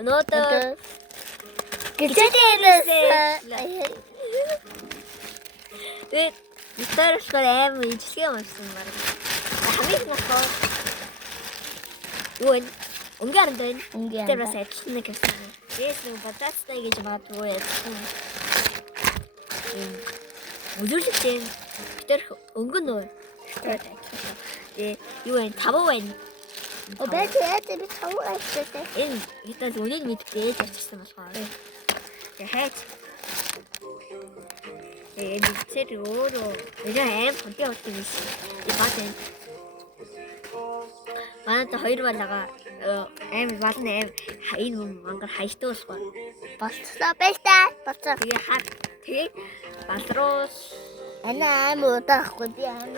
өнөөдөр Гэжээс тэгээд Витариошгаар аим ижлэгээ уншсан баг. Хамгийн нөхөө юу вэ? Унгаар энэ тэр бас адилхан нэг гэсэн. Yes нэг бодацтай гэж магадгүй адилхан. Үзүүлэгч юм. Тэр өнгөн үү? Юу вэ? 5 байна. Обэт би тавуу айчтай. Энэ хитас үнийг мэдгүй ээж авчихсан болохоор. Тэгээ хайч. Энэ тэр өөрөө аим хонтын болтой биш. И бат энэ. Манайд хоёр балага аим бална аим энэ мангар хайртай болохоор. Болцоо байстаа. Болцоо. Тэгээ хаа тэгээ балруус Ана аим удаахгүй би аим.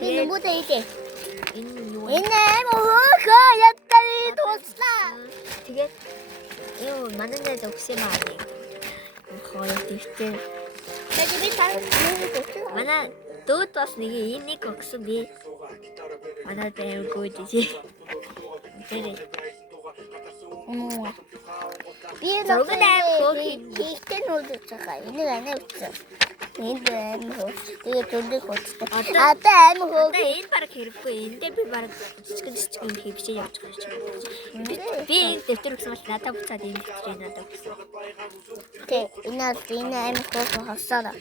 Би нүмүдэ идэ. энэ юу Энэ аим хөөхөө яттай туслаа. тэгээд юу манайд өгсөн байна. Хоёр дэвтэр. Тэгээд би таа нүмүдэ. Манай дүүд бас нэг өгсөн би. Манай дээр гүйдээ. Тэр Би зураг аим хөөх хийхтэй нүдэж байгаа. Энийг анаа үтсэн. Энд аим хөөх. Тэгээд дүндээ хөөхтэй. Одоо аим хөөх. одоо энэ баг хэрэггүй. Энд дээр би баг жижигэн хийвчээ явж байгаа юм. Би дэвтэр өгсөн бол надад буцаад энэ дэвтрийг надад өгсөн. Тэг энэ аим хөөх хосоо.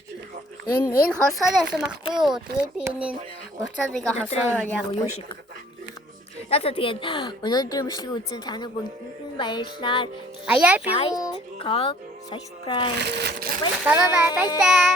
Энэ хосоо байсан байхгүй юу? Тэгээд би энэ буцаад игээ хосоо яг юу шиг. Надад тэгээд өнөөдрийн бичлэг үзсэн та нар бүгдэнд нь баярлалаа. Аяа би Like, comment, subscribe. Bye bye bye bye.